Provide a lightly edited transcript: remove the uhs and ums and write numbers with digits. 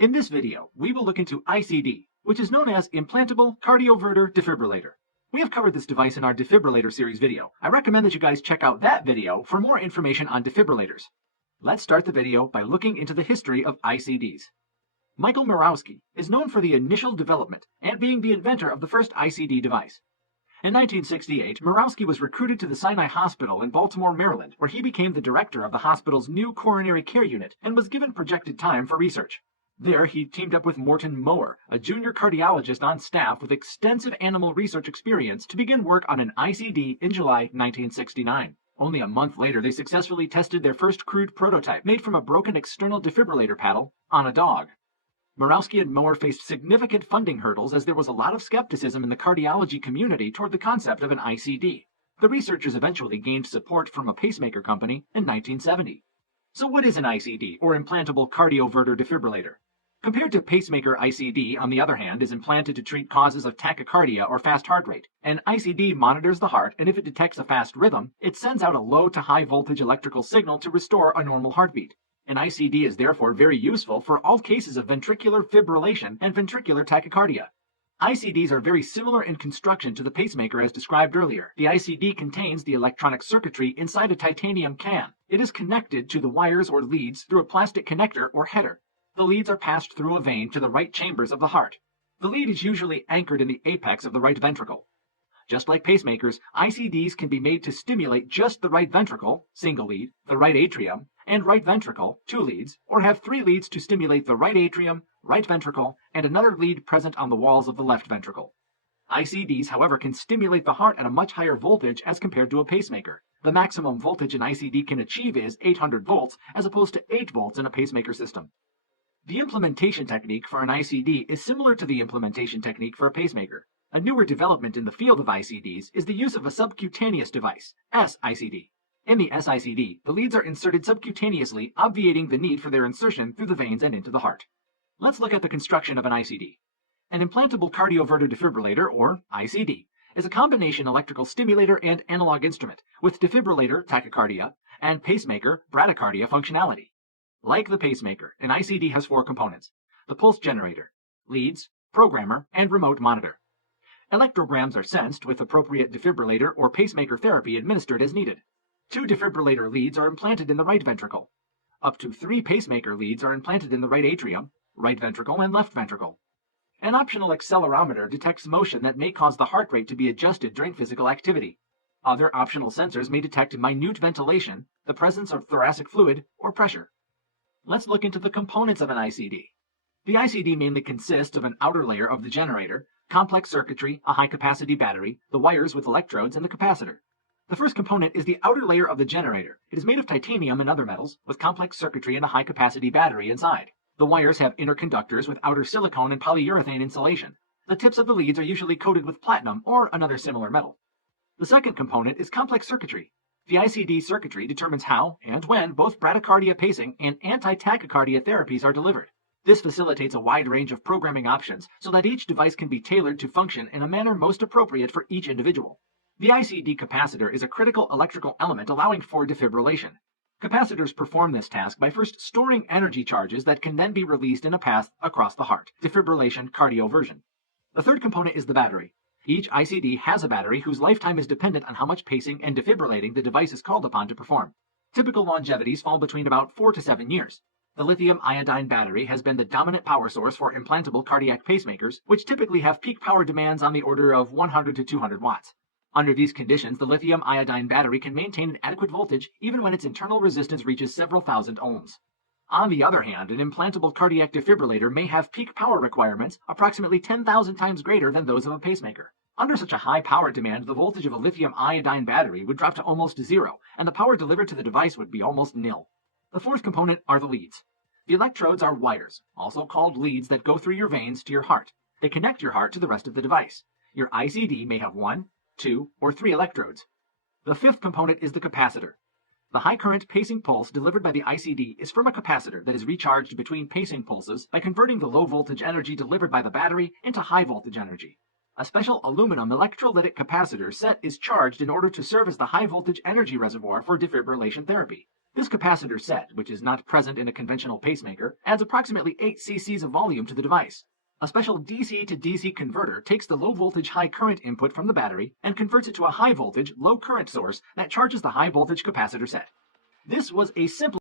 In this video, we will look into ICD, which is known as Implantable Cardioverter Defibrillator. We have covered this device in our Defibrillator series video. I recommend that you guys check out that video for more information on defibrillators. Let's start the video by looking into the history of ICDs. Michael Murawski is known for the initial development and being the inventor of the first ICD device. In 1968, Murawski was recruited to the Sinai Hospital in Baltimore, Maryland, where he became the director of the hospital's new coronary care unit and was given projected time for research. There, he teamed up with Morton Mower, a junior cardiologist on staff with extensive animal research experience, to begin work on an ICD in July 1969. Only a month later, they successfully tested their first crude prototype, made from a broken external defibrillator paddle, on a dog. Murawski and Mower faced significant funding hurdles as there was a lot of skepticism in the cardiology community toward the concept of an ICD. The researchers eventually gained support from a pacemaker company in 1970. So what is an ICD, or Implantable Cardioverter Defibrillator? Compared to pacemaker ICD, on the other hand, is implanted to treat causes of tachycardia or fast heart rate. An ICD monitors the heart, and if it detects a fast rhythm, it sends out a low to high voltage electrical signal to restore a normal heartbeat. An ICD is therefore very useful for all cases of ventricular fibrillation and ventricular tachycardia. ICDs are very similar in construction to the pacemaker as described earlier. The ICD contains the electronic circuitry inside a titanium can. It is connected to the wires or leads through a plastic connector or header. The leads are passed through a vein to the right chambers of the heart. The lead is usually anchored in the apex of the right ventricle. Just like pacemakers, ICDs can be made to stimulate just the right ventricle, single lead, the right atrium, and right ventricle, two leads, or have three leads to stimulate the right atrium, right ventricle, and another lead present on the walls of the left ventricle. ICDs, however, can stimulate the heart at a much higher voltage as compared to a pacemaker. The maximum voltage an ICD can achieve is 800 volts, as opposed to 8 volts in a pacemaker system. The implementation technique for an ICD is similar to the implementation technique for a pacemaker. A newer development in the field of ICDs is the use of a subcutaneous device, SICD. In the SICD, the leads are inserted subcutaneously, obviating the need for their insertion through the veins and into the heart. Let's look at the construction of an ICD. An Implantable Cardioverter Defibrillator, or ICD, is a combination electrical stimulator and analog instrument with defibrillator, tachycardia, and pacemaker, bradycardia functionality. Like the pacemaker, an ICD has four components: the pulse generator, leads, programmer, and remote monitor. Electrograms are sensed with appropriate defibrillator or pacemaker therapy administered as needed. 2 defibrillator leads are implanted in the right ventricle. Up to 3 pacemaker leads are implanted in the right atrium, right ventricle, and left ventricle. An optional accelerometer detects motion that may cause the heart rate to be adjusted during physical activity. Other optional sensors may detect minute ventilation, the presence of thoracic fluid, or pressure. Let's look into the components of an ICD. The ICD mainly consists of an outer layer of the generator, complex circuitry, a high-capacity battery, the wires with electrodes, and the capacitor. The first component is the outer layer of the generator. It is made of titanium and other metals, with complex circuitry and a high-capacity battery inside. The wires have inner conductors with outer silicone and polyurethane insulation. The tips of the leads are usually coated with platinum or another similar metal. The second component is complex circuitry. The ICD circuitry determines how and when both bradycardia pacing and anti-tachycardia therapies are delivered. This facilitates a wide range of programming options so that each device can be tailored to function in a manner most appropriate for each individual. The ICD capacitor is a critical electrical element allowing for defibrillation. Capacitors perform this task by first storing energy charges that can then be released in a path across the heart, defibrillation cardioversion. The third component is the battery. Each ICD has a battery whose lifetime is dependent on how much pacing and defibrillating the device is called upon to perform. Typical longevities fall between about 4 to 7 years. The lithium-iodine battery has been the dominant power source for implantable cardiac pacemakers, which typically have peak power demands on the order of 100 to 200 watts. Under these conditions, the lithium-iodine battery can maintain an adequate voltage even when its internal resistance reaches several thousand ohms. On the other hand, an implantable cardiac defibrillator may have peak power requirements approximately 10,000 times greater than those of a pacemaker. Under such a high power demand, the voltage of a lithium-iodine battery would drop to almost zero, and the power delivered to the device would be almost nil. The fourth component are the leads. The electrodes are wires, also called leads, that go through your veins to your heart. They connect your heart to the rest of the device. Your ICD may have 1, 2, or 3 electrodes. The fifth component is the capacitor. The high current pacing pulse delivered by the ICD is from a capacitor that is recharged between pacing pulses by converting the low voltage energy delivered by the battery into high voltage energy. A special aluminum electrolytic capacitor set is charged in order to serve as the high voltage energy reservoir for defibrillation therapy. This capacitor set, which is not present in a conventional pacemaker, adds approximately 8 cc's of volume to the device. A special DC to DC converter takes the low voltage high current input from the battery and converts it to a high voltage low current source that charges the high voltage capacitor set. This was a simple